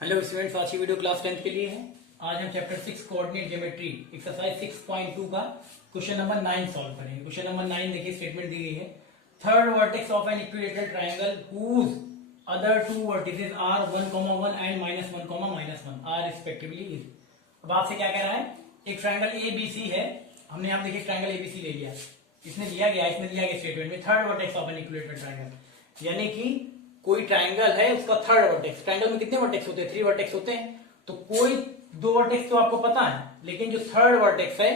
Hello students, आज की video class 10th के लिए है। आज हम चैप्टर 6 कोऑर्डिनेट ज्योमेट्री एक्सरसाइज 6.2 का क्वेश्चन नंबर 9 सॉल्व करेंगे। क्वेश्चन नंबर 9 देखिए, स्टेटमेंट दी गई है, third vertex of an equilateral triangle whose other two vertices are 1,1 and -1,-1 are respectively is. अब आपसे क्या कह रहा है, एक ट्रायंगल एबीसी है, हमने यहाँ देखिए ट्रायंगल एबीसी ले लिया, इसमें दिया गया स्टेटमेंट में third vertex of an equilateral triangle, यानी कि कोई ट्रायंगल है उसका थर्ड वर्टेक्स। ट्रायंगल में कितने वर्टेक्स होते हैं? 3 वर्टेक्स होते हैं। तो कोई 2 वर्टेक्स तो आपको पता है, लेकिन जो थर्ड वर्टेक्स है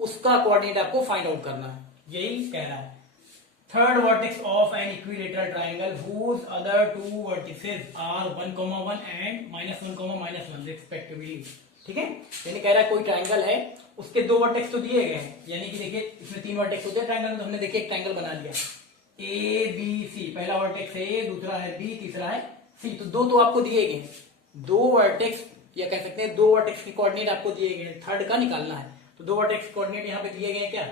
उसका कोऑर्डिनेट आपको फाइंड आउट करना है, यही कह रहा है। Third vertex of an equilateral triangle whose other two vertices are 1,1 and -1,-1 respectively. ठीक है, यानी कह रहा है कोई ट्रायंगल है, उसके 2 वर्टेक्स तो दिए गए हैं, यानी कि देखिए इसमें 3 वर्टेक्स होते हैं ट्रायंगल में, तो हमने देखिए एक ट्रायंगल बना लिया ए बी सी, पहला वर्टेक्स है ए, दूसरा है बी, तीसरा है सी। तो 2 तो आपको दिए गए, 2 वर्टेक्स या कह सकते हैं 2 वर्टेक्स की कोऑर्डिनेट आपको दिए गए, थर्ड का निकालना है। तो 2 वर्टेक्स कोऑर्डिनेट यहाँ पे दिए गए क्या,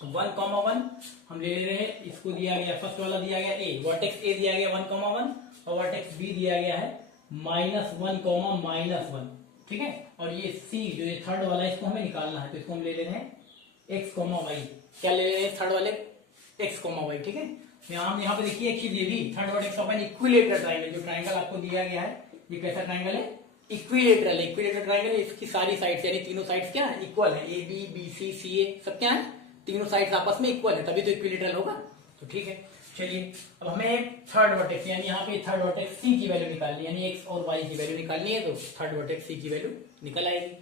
1,1 हम ले ले रहे हैं, इसको दिया गया फर्स्ट वाला दिया गया ए, वर्टेक्स ए दिया गया 1,1 और वर्टेक्स बी दिया गया है -1,-1। ठीक है, और ये सी जो ये थर्ड वाला है इसको हमें निकालना है, तो इसको हम ले ले रहे हैं x, y। क्या ले रहे हैं थर्ड वाले? x, y। ठीक है, यहाँ पे देखिए एक चीज ये भी, third vertex of an equilateral triangle, जो ट्रायंगल आपको दिया गया है ये कैसा ट्रायंगल है? इक्विलेटरल। इक्विलेटरल ट्रायंगल है, इसकी सारी साइड्स यानी तीनों साइड्स क्या है? इक्वल है। ए बी बी सी सी ए सब क्या है? तीनों साइड्स आपस में इक्वल है, तभी तो इक्विलेटरल होगा। तो ठीक है, चलिए अब हमें थर्ड वर्टेक्स यानी यहाँ पे थर्ड वर्टेक्स सी की वैल्यू निकालनी है, यानी x और y की वैल्यू निकालनी है, तो थर्ड वर्टेक्स सी की वैल्यू निकल आएगी।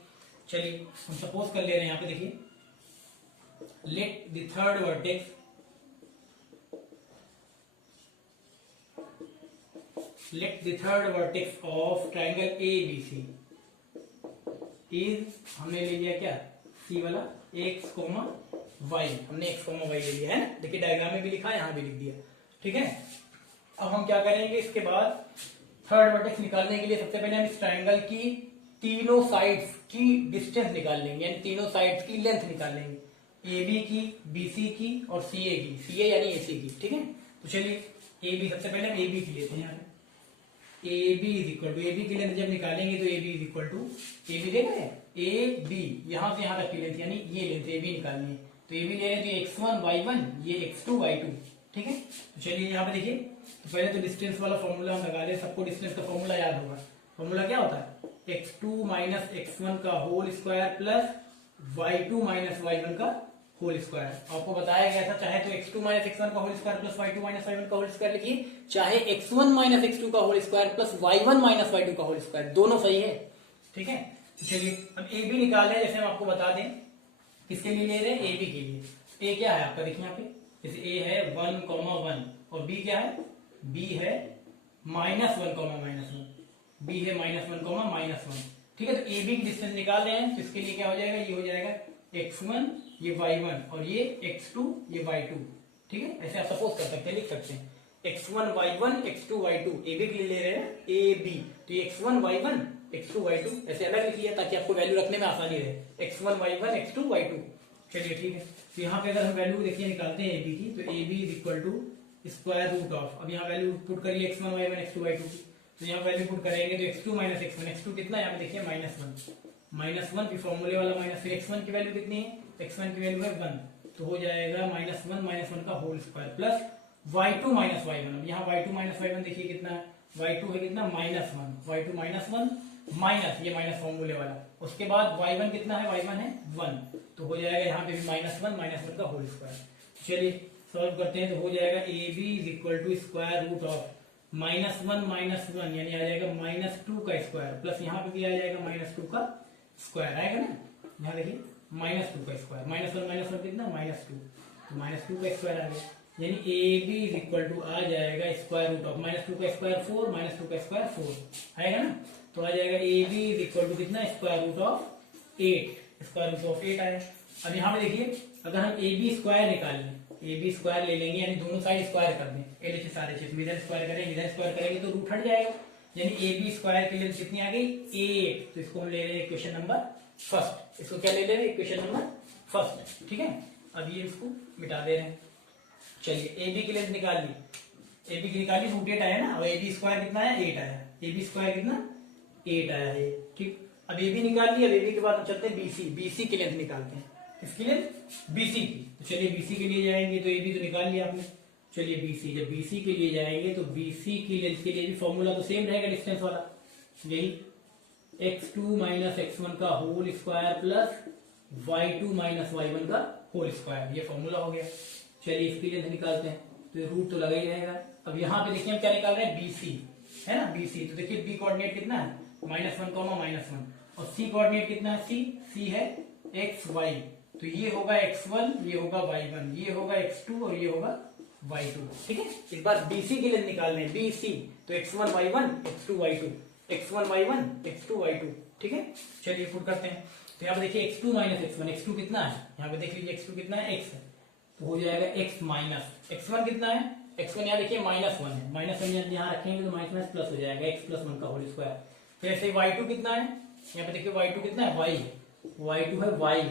चलिए हम सपोज कर ले रहे हैं, यहाँ पे देखिए, let the third vertex of triangle ABC is, हमने ले लिया क्या, C वाला x, y, हमने x, y ले लिया है ना, देखिए डायग्राम में भी लिखा है, यहाँ भी लिख दिया। ठीक है, अब हम क्या करेंगे, इसके बाद थर्ड वर्टेक्स निकालने के लिए सबसे पहले हम इस ट्रायंगल की तीनों साइड्स की डिस्टेंस निकाल लेंगे, यानी तीनों साइड्स की लेंथ निकाल लेंगे, AB की, BC की और CA की, CA यानी AC की। ठीक है, तो चलिए AB सबसे पहले हम AB की लेते हैं, यहाँ पे AB is equal to, AB की लेंथ जब निकालेंगे तो AB is equal to, AB देख रहे हैं, AB यहां से यहां तक की लेंथ यानी ये लेंथ AB निकालनी है, तो AB ले रहे हैं, तो x1 y1, ये x2 y2। ठीक है, तो चलिए यहाँ पे देखिए, तो पहले तो डिस्टेंस वाला फॉर्मूला हम लगा ले, सबको डिस्टेंस का फॉर्मूला याद होगा। फॉर्मूला क्या होता है? x2 माइनस x1 का whole square plus y2 minus y1 का होल स्क्वायर। आपको बताया गया था, चाहे तो x2 माइनस x1 का whole square plus y2 minus y1 का होल स्क्वायर लिखिए, चाहे x1 माइनस x2 का whole square plus y1 minus y2 का होल स्क्वायर, दोनों सही है। ठीक है, तो चलिए अब ए बी निकाल रहे हैं, जैसे हम आपको बता दें किसके लिए ले रहे हैं, ए बी के लिए। ए क्या है आपका, देखिए यहाँ पे, जैसे ए है 1,1 और बी क्या है, बी है -1,-1, बी है -1,-1। ठीक है, तो ए बी की डिस्टेंस निकाल रहे हैं, तो इसके लिए क्या हो जाएगा, ये हो जाएगा x1 ये y1 और ये x2 ये y2। ठीक है, ऐसे आप सपोज कर सकते हैं, लिख सकते हैं x1 y1 x2 y2, A B के लिए ले रहे हैं ए बी, तो ये x1 y1 x2 y2 ऐसे अलग लिख लिया ताकि आपको वैल्यू रखने में आसानी रहे, x1 y1 x2 y2। चलिए ठीक है, तो यहाँ पे अगर हम वैल्यू देखिए निकालते हैं ए बी की, तो A B is equal to square root of, अब यहाँ वैल्यू पुट करिए x1 y1 x2 y2 की, तो यहाँ वैल्यू पुट करेंगे तो x2 माइनस x1, x2 कितना है यहाँ पे देखिए -1 फिर फॉर्मूले वाला माइनस, फिर x1 की वैल्यू कितनी है, x1 की वैल्यू है 1, तो हो जाएगा -1 का whole square plus y2 minus y1। अब यहाँ y2 माइनस y1 देखिए कितना है, y2 है कितना -1, y2 -1 माइनस ये माइनस फॉर्मूले वाला, उसके बाद y1 कितना है, y1 है 1, तो हो जाएगा यहाँ पे भी -1 का होल स्क्वायर। चलिए सॉल्व करते हैं, तो हो जाएगा A B is equal to square root of -1 यानी आ जाएगा -2 का स्क्वायर प्लस यहाँ पे भी आ जाएगा -2 का स्क्वायर आएगा ना, यहाँ देखिए -2 का स्क्वायर, -1 कितना -2, तो -2 का स्क्वायर आ गया, यानी A B is equal to आ जाएगा स्क्वायर रूट ऑफ -2 का स्क्वायर 4, -2 का स्क्वायर 4 आएगा ना, तो आ जाएगा A B is equal to कितना, square root of 8, square root of 8 आया। अब यहाँ पे देखिए, अगर हम ए बी स्क्वायर निकालें, ए बी स्क्वायर ले लेंगे, यानी दोनों साइड स्क्वायर कर दें, एल सारे चीज इधर स्क्वायर करेंगे, इधर स्क्वायर करेंगे तो रूट हट जाएगा, यानी ए बी स्क्वायर की लेंथ कितनी आ गई 8, तो इसको हम ले रहे हैं इक्वेशन नंबर फर्स्ट, इसको क्या ले रहे हैं, इक्वेशन नंबर फर्स्ट। ठीक है, अब ये इसको मिटा दे रहे हैं। चलिए ए बी की लेंथ निकाल ली, ए बी की निकाली, रूट 8 आया ना, और ए बी स्क्वायर कितना आया 8 आया, ए बी स्क्वायर कितना 8 आया है, ठीक। अब ए बी निकाल लिया, अब ए बी के बाद हम चलते हैं बीसी, बीसी की लेंथ निकालते हैं। किसकी लेंथ? बीसी की। तो चलिए बीसी के लिए जाएंगे, तो ए बी तो निकाल लिया आपने। चलिए बीसी, जब बीसी के लिए जाएंगे तो बीसी की लेंथ के लिए भी फॉर्मूला तो सेम रहेगा डिस्टेंस वाला, यही x2 माइनस x1 का whole square plus y2 minus y1 का होल स्क्वायर, ये फॉर्मूला हो गया। चलिए इसकी लेंथ निकालते हैं, तो रूट तो लगा ही रहेगा। अब यहाँ पे देखिए हम क्या निकाल रहे हैं, बीसी है ना, बीसी। तो देखिए बी कोऑर्डिनेट कितना है, -1 -1, और सी कोऑर्डिनेट कितना है, सी है एक्स वाई। तो ये होगा x1, ये होगा y1, ये होगा x2 और ये होगा y2, ठीक है। इस बार BC की लेंथ निकालने हैं, BC, तो x1 y1 x2 y2, x1 y1 x2 y2, ठीक है। चलिए पुट करते हैं। तो यहाँ पे देखिए x2 माइनस x1, x2 कितना है, यहाँ पे देख लीजिए x2 कितना है, x है, तो हो जाएगा x माइनस x1 कितना है, x1 यहाँ देखिए -1 है, -1 यहाँ रखेंगे तो माइनस प्लस हो जाएगा, x प्लस 1 का होल स्क्वायर। फिर ऐसे y2 कितना है, यहाँ पे देखिए y2 कितना है, y है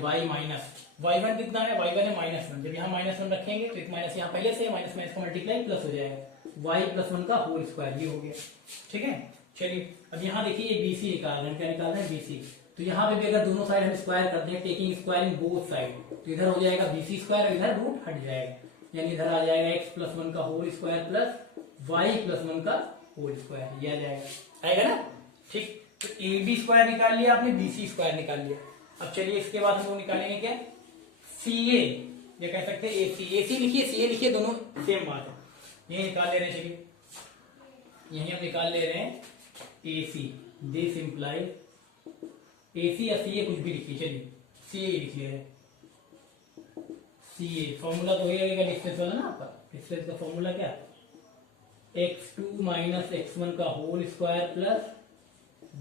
y माइनस y1 कितना है, y1 है -1। जब यहाँ -1 रखेंगे तो एक माइनस यहाँ पहले से, माइनस में इसका मल्टीप्लाई प्लस हो जाएगा, y प्लस 1 का होल स्क्वायर, ये हो गया, ठीक है। चलिए अब यहाँ देखिए ये BC निकाल रहे हैं, क्या निकाल रहे हैं, BC। तो यहाँ पे भी अगर दोनों साइड हम स्क्वायर करते हैं, टेकिंग स्क्वायरिंग बोथ साइड, तो इधर हो जाएगा BC स्क्वायर और इधर रूट हट जाएगा, यानी इधर आ जाएगा x प्लस 1 का whole square plus y plus 1 का होल स्क्वायर, ये आ जाएगा, आएगा ना, ठीक। तो AB स्क्वायर निकाल लिया आपने, BC स्क्वायर निकाल लिया। अब चलिए इसके बाद हम लोग निकालेंगे क्या, CA, ये कह सकते हैं AC, AC लिखिए CA लिखिए, दोनों सेम बात है, ये निकाल ले रहे हैं। चलिए यही हम निकाल ले रहे हैं AC, दिस इंप्लाई AC या CA कुछ भी लिखिए, चलिए CA लिख ले रहे हैं। CA फॉर्मूला तो वही रहेगा डिस्टेंस वाला ना आपका, डिस्टेंस का फॉर्मूला क्या, x2 माइनस x1 का whole square plus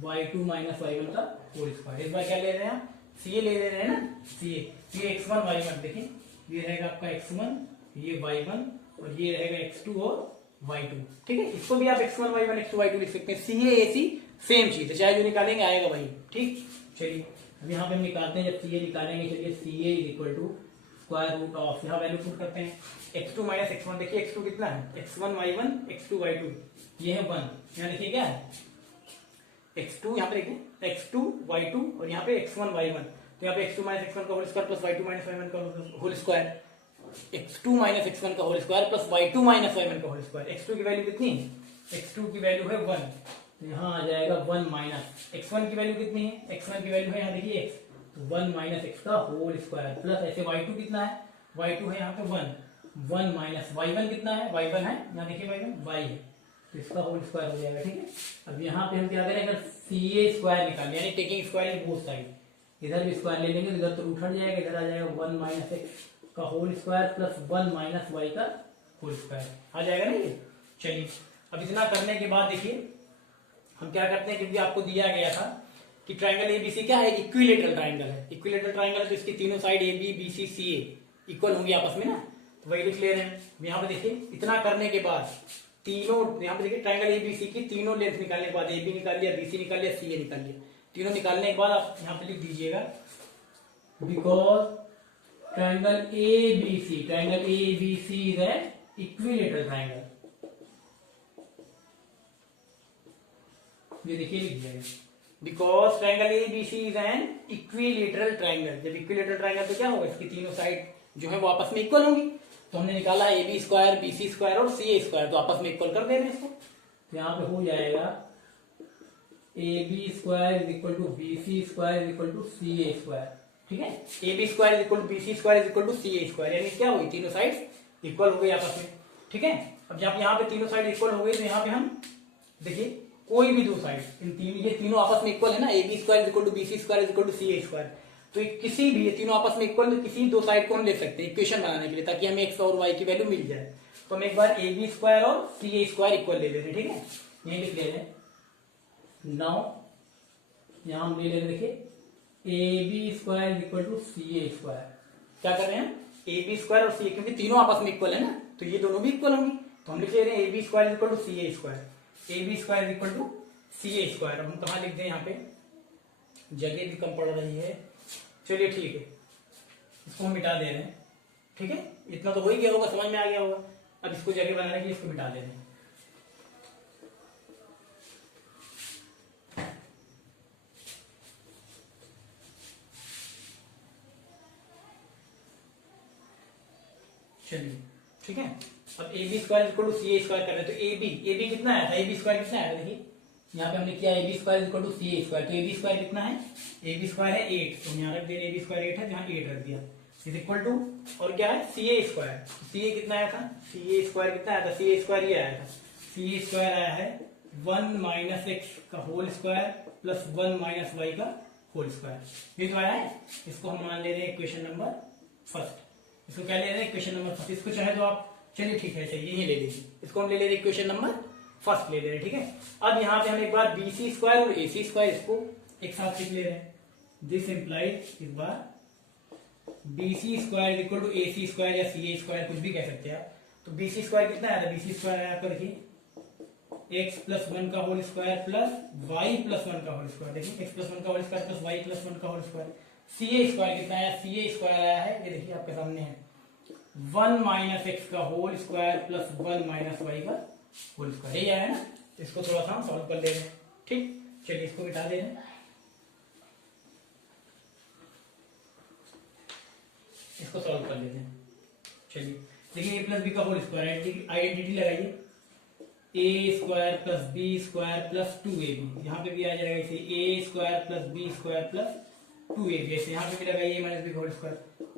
y2 minus y1 का होल स्क्वायर। इस बार क्या ले रहे हैं आप, CA ले रहे हैं ना, CA, ये x1 y1, देखिए ये रहेगा आपका x1, ये y1 और ये रहेगा x2 और y2, ठीक है। इसको भी आप x1 y1 x2 y2 लिख सकते हैं, CA AC सेम चीज है, चाहे जो निकालेंगे आएगा वही, ठीक। चलिए अब यहाँ पे हम निकालते हैं, जब CA निकालेंगे, चलिए CA is equal to square root of, यहाँ वैल्यू पुट करते हैं, x2 माइनस x1, देखिए x2 कितना है, x1 y1 x2 y2, ये है 1, यहाँ देखिए क्या है x2, यहाँ पे देखिए x2 y2 और यहाँ पे x1 y1, तो यहाँ पे x2 माइनस x1 का whole square plus y2 minus y1 का whole square, x2 minus x1 का whole square plus y2 minus y1 का होल स्क्वायर। x2 की वैल्यू कितनी है, x2 की वैल्यू है 1, तो यहाँ आ जाएगा 1 माइनस x1 की वैल्यू कितनी है, x1 की वैल्यू है यहाँ देखिए x, तो 1 माइनस x का होल स्क्वायर प्लस ऐसे y2 कितना है, y2 है यहाँ पे 1 माइनस y1 कितना है, y1 है यहाँ देखिए y1 y है, तो इसका होल स्क्वायर हो जाएगा, ठीक है। अब यहाँ पे हम क्या करें, अगर CA स्क्वायर निकालें, यानी taking square in both side, इधर भी स्क्वायर ले लेंगे, इधर तो रूट हट जाएगा, इधर आ जाएगा 1 माइनस x का whole square plus 1 minus y का होल स्क्वायर, आ जाएगा ना ये। चलिए अब इतना करने के बाद देखिए हम क्या करते हैं, क्योंकि आपको दिया गया था कि ट्राइंगल ABC क्या है, इक्विलेटरल ट्राइंगल है, इक्विलेटरल ट्राइंगल है, तो इसकी तीनों side AB BC CA equal होंगी आपस में ना, तो वही लिख ले रहे हैं। यहाँ पे देखिए इतना करने के बाद तीनों, यहाँ पे देखिए ट्राइंगल ABC की तीनों लेंथ निकालने के बाद AB निकाल लिया, BC निकाल लिया, CA निकाल लिया, तीनों निकालने के बाद आप यहाँ पे लिख दीजिएगा, because triangle ABC is an equilateral triangle, ये देखिए लिख दिया, because triangle ABC is an equilateral triangle. जब इक्विलेटरल ट्राइंगल तो क्या होगा, इसकी तीनों साइड जो है वो आपस में इक्वल होंगी, तो हमने निकाला AB स्क्वायर BC स्क्वायर और CA स्क्वायर, तो आपस में इक्वल कर दे रहे हैं इसको, तो यहाँ पे हो जाएगा AB square is equal to BC square is equal to CA square, ठीक है। AB square is equal to BC square is equal to CA square, यानी क्या हुई, तीनों साइड इक्वल हो गई आपस में, ठीक है। अब जब यहाँ पे तीनों साइड इक्वल हो गई, तो यहाँ पे हम देखिए कोई भी दो साइड, इन ये तीनों आपस में इक्वल है ना, AB square is equal to BC square is equal to CA square, तो किसी भी, ये तीनों आपस में इक्वल, तो किसी दो साइड को हम ले सकते हैं इक्वेशन बनाने के लिए, ताकि हमें x और y की वैल्यू मिल जाए। तो हम एक बार AB स्क्वायर और CA स्क्वायर इक्वल ले लेते हैं, ठीक है, ये लिख ले रहे हैं। नाउ यहां हम ले ले रहे, देखिए AB square is equal to CA square, क्या कर रहे हैं, AB स्क्वायर और CA, क्योंकि तीनों आपस में इक्वल है ना, तो ये दोनों भी इक्वल होंगी, तो हम लिख ले रहे हैं AB square is equal to CA square, AB square is equal to CA square. हम कहाँ लिख दें, यहाँ पे जगह भी कम पड़ रही है, चलिए ठीक है, इसको हम मिटा दे रहे हैं, ठीक है, इतना तो हो ही गया होगा, समझ में आ गया होगा। अब इसको जगह बनाने के लिए इसको मिटा दे रहे हैं, चलिए ठीक है। अब A B square equal to C A square कर रहे हैं, तो ए बी कितना आया था, ए बी स्क्वायर कितना आया था, देखिए यहाँ पे हमने किया A B square equal to C A square, तो ए बी स्क्वायर कितना है, ए बी स्क्वायर है 8, तो यहाँ रख दिया ए बी स्क्वायर 8 है, जहाँ 8 रख दिया, इज इक्वल टू और क्या है सी ए स्क्वायर, सी ए कितना आया था, सी ए स्क्वायर कितना आया था, सी ए स्क्वायर ये आया था, सी ए स्क्वायर आया है 1 माइनस एक्स का whole square plus 1 minus Y का होल स्क्वायर, ये तो आया है। इसको हम मान ले रहे हैं इक्वेशन नंबर फर्स्ट, इसको क्या ले रहे हैं इक्वेशन नंबर फर्स्ट, इसको चाहे तो आप चलिए ठीक है चलिए यही ले लीजिए, इसको हम ले ले रहे हैं इक्वेशन नंबर फर्स्ट ले ले रहे हैं, ठीक है। अब यहाँ पे हम एक बार बी सी स्क्वायर और ए सी स्क्वायर इसको एक साथ लिख ले रहे हैं, दिस इंप्लाइज इस बार B C square equal to A C square या सी ए स्क्वायर कुछ भी कह सकते हैं आप। तो बी सी स्क्वायर कितना आया था, बी सी स्क्वायर आया आपका देखिए एक्स प्लस 1 का whole square plus y plus 1 का होल स्क्वायर, देखिए एक्स प्लस 1 का whole square plus y plus 1 का whole square. C A square कितना आया, सी ए स्क्वायर आया है ये देखिए आपके सामने है 1 माइनस एक्स का whole square plus 1 minus Y का होल स्क्वायर, यही आया ना। इसको थोड़ा सा हम सॉल्व कर ले रहे हैं, ठीक चलिए इसको मिटा दे रहे हैं, इसको सॉल्व कर लेते हैं। चलिए देखिए ए प्लस बी का होल स्क्वायर, आइडेंटिटी लगाइए, A square plus B square plus 2ab, यहाँ पे भी आ जाएगा इसे A square plus B square plus 2ab, ऐसे यहाँ पे भी लगाइए माइनस बी का whole square,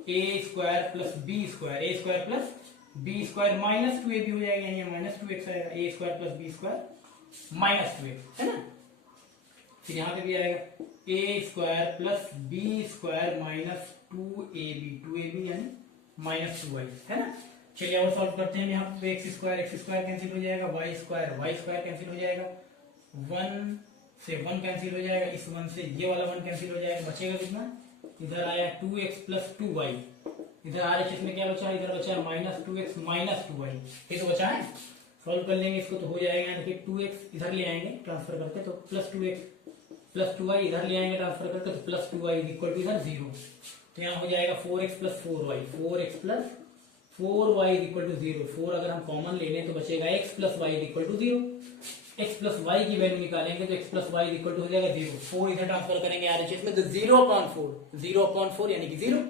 A square plus B square, A square plus B square minus 2ab हो जाएगा, यहाँ माइनस 2x आएगा, A square plus B square minus 2x है ना। फिर यहाँ पे भी आएगा A square plus B square minus 2ab यानी माइनस 2y है ना। चलिए और सॉल्व करते हैं, यहाँ पे एक्स स्क्वायर कैंसिल हो जाएगा, वाई स्क्वायर कैंसिल हो जाएगा, 1 से 1 कैंसिल हो जाएगा, इस 1 से ये वाला 1 कैंसिल हो जाएगा, बचेगा कितना, इधर आया 2x प्लस 2y, इधर RHS में क्या बचा, इधर बचा माइनस 2x माइनस 2y, ये तो बचा है। सॉल्व कर लेंगे इसको तो हो जाएगा, देखिए 2x इधर ले आएंगे ट्रांसफर करके तो प्लस 2x प्लस 2y इधर ले आएंगे ट्रांसफर करके तो प्लस 2y इक्वल टू इधर 0, तो यहाँ हो जाएगा 4x plus 4y, 4x plus 4y equal to 0, 4 अगर हम कॉमन ले लें तो बचेगा x plus y equal to 0, x plus y की वैल्यू निकालेंगे तो x plus y equal to हो जाएगा 0, 4 इधर ट्रांसफर करेंगे RHS में तो 0/4 यानी कि 0,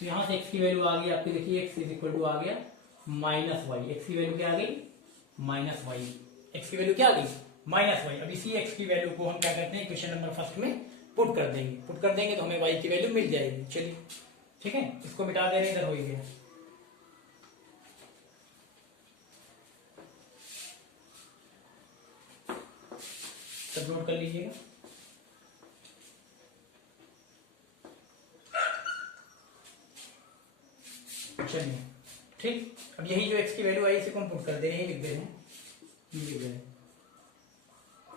तो यहाँ से x की वैल्यू आ गई आपकी, देखिए x इज इक्वल टू आ गया माइनस वाई, एक्स की वैल्यू क्या आ गई माइनस वाई, एक्स की वैल्यू क्या आ गई माइनस वाई। अब इसी x की वैल्यू को हम क्या करते हैं क्वेश्चन नंबर फर्स्ट में पुट कर देंगे तो हमें y की वैल्यू मिल जाएगी। चलिए ठीक है, इसको मिटा दे रहे, इधर हो ही गया। सब नोट कर लीजिएगा। चलिए ठीक, अब यही जो x की वैल्यू आई इसे हम पुट कर दे रहे हैं, लिख दे रहे हैं, लिख दे रहे हैं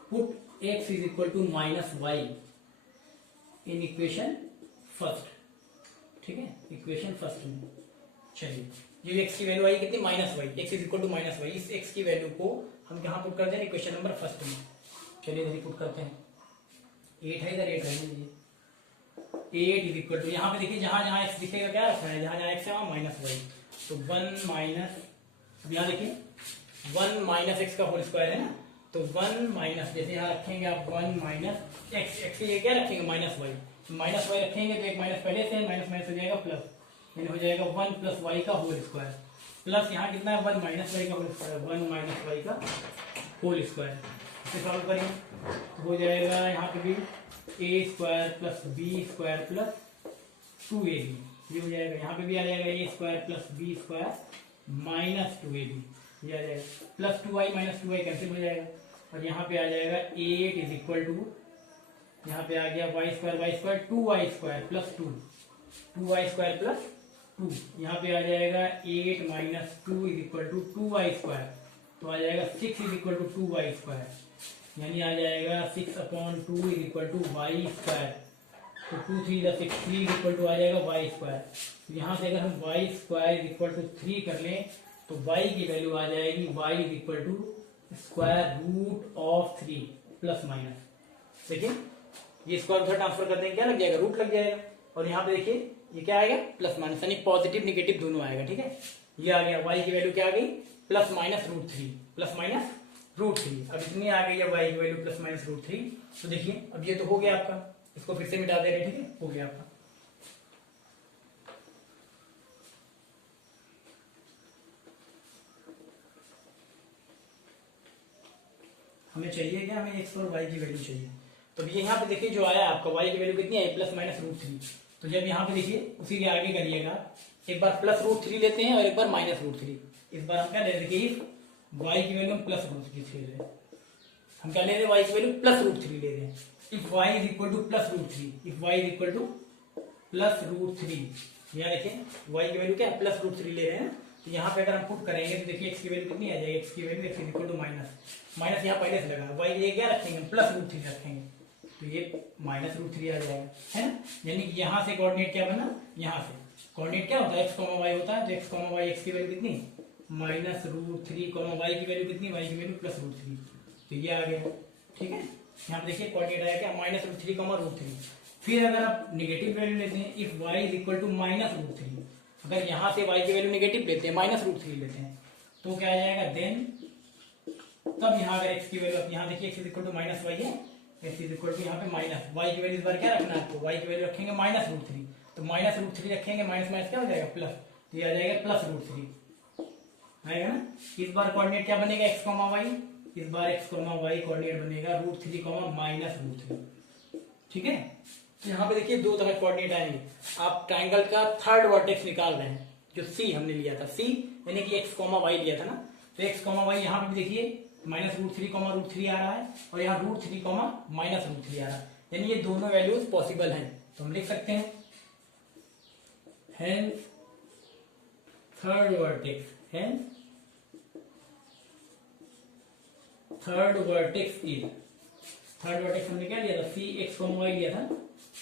put x is equal to minus y in equation first, ठीक है इक्वेशन फर्स्ट में। चलिए ये x की वैल्यू आई कितनी minus y, x is equal to minus y, इस x की वैल्यू को हम कहाँ पुट कर दे रहे हैं इक्वेशन नंबर फर्स्ट में। चलिए इधर पुट करते हैं, 8 है इधर 8 है, 8 इज इक्वल टू यहाँ पे देखिए जहां जहां x दिखेगा क्या रखा है, जहां जहां x है वहां माइनस वाई, तो 1 माइनस, अब यहाँ देखिए 1 माइनस एक्स का होल स्क्वायर है ना, तो 1 माइनस जैसे यहाँ रखेंगे आप 1 माइनस एक्स के लिए क्या रखेंगे माइनस वाई, माइनस वाई रखेंगे तो एक माइनस पहले से माइनस माइनस हो जाएगा प्लस, यानी हो जाएगा 1 प्लस वाई का होल स्क्वायर, प्लस यहाँ कितना है 1 माइनस वाई का होल स्क्वायर, 1 माइनस वाई का होल स्क्वायर, इसे सॉल्व करेंगे तो हो जाएगा यहाँ पे भी A square plus B square plus 2ab, ये हो जाएगा, यहाँ पे भी आ जाएगा A square plus B square minus 2ab, ये आ जाएगा plus 2y minus 2y cancel हो जाएगा, और यहाँ पे आ जाएगा 8 इज इक्वल टू, यहाँ पे आ गया y square 2y square plus 2y square plus 2, यहाँ पे आ जाएगा 8 minus 2 is equal to 2y square, तो आ जाएगा 6 is equal to 2y square, यानी आ जाएगा 6/2 is equal to y square, तो 2 3 6 3 इज इक्वल टू आ जाएगा वाई स्क्वायर, तो यहाँ से अगर हम y square is equal to 3 कर लें तो y की वैल्यू आ जाएगी y is equal to square root of 3 plus minus, देखिए ये स्क्वायर उधर ट्रांसफर कर देंगे क्या लग जाएगा रूट लग जाएगा, और यहाँ पे देखिए ये क्या आएगा प्लस माइनस, यानी पॉजिटिव निगेटिव दोनों आएगा, ठीक है ये आ गया y की वैल्यू क्या आ गई plus minus root 3, plus minus root 3, अब इतनी आ गई है y की वैल्यू प्लस माइनस रूट 3, तो देखिए अब ये तो हो गया आपका, इसको फिर से मिटा दे रहे, ठीक है हो गया आपका। हमें चाहिए क्या, हमें एक्स और वाई की वैल्यू चाहिए। तो ये यहाँ पे देखिए जो आया आपका वाई की वैल्यू कितनी है, प्लस माइनस रूट थ्री। तो जब यहाँ पे देखिए उसी के आगे करिएगा, एक बार प्लस रूट थ्री लेते हैं और एक बार माइनस रूट थ्री। इस बार हम क्या ले रहे, देखिए वाई की वैल्यू हम प्लस रूट थ्री ले रहे हैं। हम क्या ले रहे हैं, वाई की वैल्यू प्लस रूट थ्री ले रहे हैं। If y is equal to plus root three, if y is equal to plus root three, यहाँ देखिए वाई की वैल्यू क्या है, प्लस रूट थ्री ले रहे हैं। तो यहाँ पे अगर हम पुट करेंगे तो देखिए एक्स की वैल्यू कितनी आ जाएगी, एक्स की value x is equal to minus, minus यहाँ पहले से लगा, वाई ये क्या रखेंगे, प्लस रूट थ्री रखेंगे, तो ये माइनस रूट थ्री आ जाएगा, है ना। यानी कि यहाँ से कोऑर्डिनेट क्या बना, यहाँ से कोऑर्डिनेट क्या होता है, एक्स कॉमा वाई होता है। तो एक्स कॉमा वाई, एक्स की वैल्यू कितनी minus root three, comma y की वैल्यू कितनी, वाई की वैल्यू प्लस रूट थ्री, तो ये आ गया, ठीक है। यहाँ पे देखिए कोऑर्डिनेट आया क्या, minus root three comma root three. फिर अगर आप नेगेटिव वैल्यू लेते हैं, if y is equal to minus root three, अगर यहाँ से वाई की वैल्यू नेगेटिव लेते हैं, माइनस रूट थ्री लेते हैं, तो क्या आ जाएगा, देन तब यहाँ अगर एक्स की वैल्यू, यहाँ देखिए x is equal to minus y है, एक्स इज इक्वल टू यहाँ पे माइनस वाई की वैल्यू इस बार क्या रखना है आपको, वाई की वैल्यू रखेंगे माइनस रूट थ्री, तो माइनस रूट थ्री रखेंगे, माइनस माइनस क्या हो जाएगा प्लस, तो ये आ जाएगा प्लस रूट थ्री आएगा ना। इस बार कोऑर्डिनेट क्या बनेगा, एक्स कॉमा वाई, इस बार एक्स कॉमा वाई कोऑर्डिनेट बनेगा root three comma minus root three, ठीक है। यहाँ पे देखिए दो तरह कोऑर्डिनेट आएंगे। आप ट्राइंगल का थर्ड वर्टेक्स निकाल रहे हैं, जो सी हमने लिया था, सी यानी कि एक्स कॉमा वाई लिया था ना, तो एक्स कॉमा वाई यहाँ पे भी देखिए minus root three comma root three आ रहा है, और यहाँ root three comma minus root three आ रहा है, यानी ये दोनों वैल्यूज पॉसिबल हैं। तो हम लिख सकते हैं hence third vertex, hence third vertex is, third vertex हमने क्या लिया था, सी एक्स कॉमा वाई लिया था,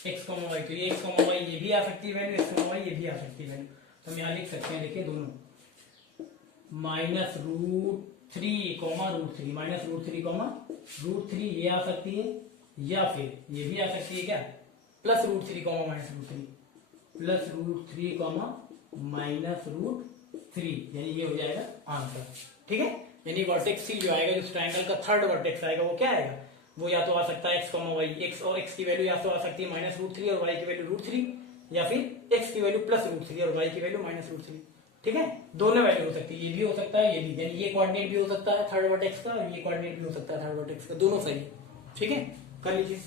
एक्स कॉमा वाई, तो ये एक्स कॉमा वाई ये भी आ सकती है वैल्यू, एक्स कॉमा वाई ये भी आ सकती है वैल्यू। तो हम यहाँ लिख सकते हैं, देखिए दोनों minus root three comma root three, minus root three comma root three ये आ सकती है, या फिर ये भी आ सकती है क्या, plus root three comma minus root three, plus root three comma minus root three, यानी ये हो जाएगा आंसर, ठीक है। यानी वर्टेक्स सी जो आएगा, जो ट्रायंगल का थर्ड वर्टेक्स आएगा, वो क्या आएगा, वो या तो आ सकता है एक्स कॉमा वाई, एक्स और एक्स की वैल्यू या तो आ सकती है माइनस रूट थ्री और वाई की वैल्यू रूट थ्री, या फिर एक्स की वैल्यू प्लस रूट थ्री और वाई की वैल्यू माइनस रूट थ्री, ठीक है। दोनों वैल्यू हो सकती है, ये भी हो सकता है, ये भी, यानी ये कोऑर्डिनेट भी हो सकता है थर्ड वर्टेक्स का, और ये कोऑर्डिनेट भी हो सकता है थर्ड वर्टेक्स का, दोनों सही, ठीक है, कर लीजिए।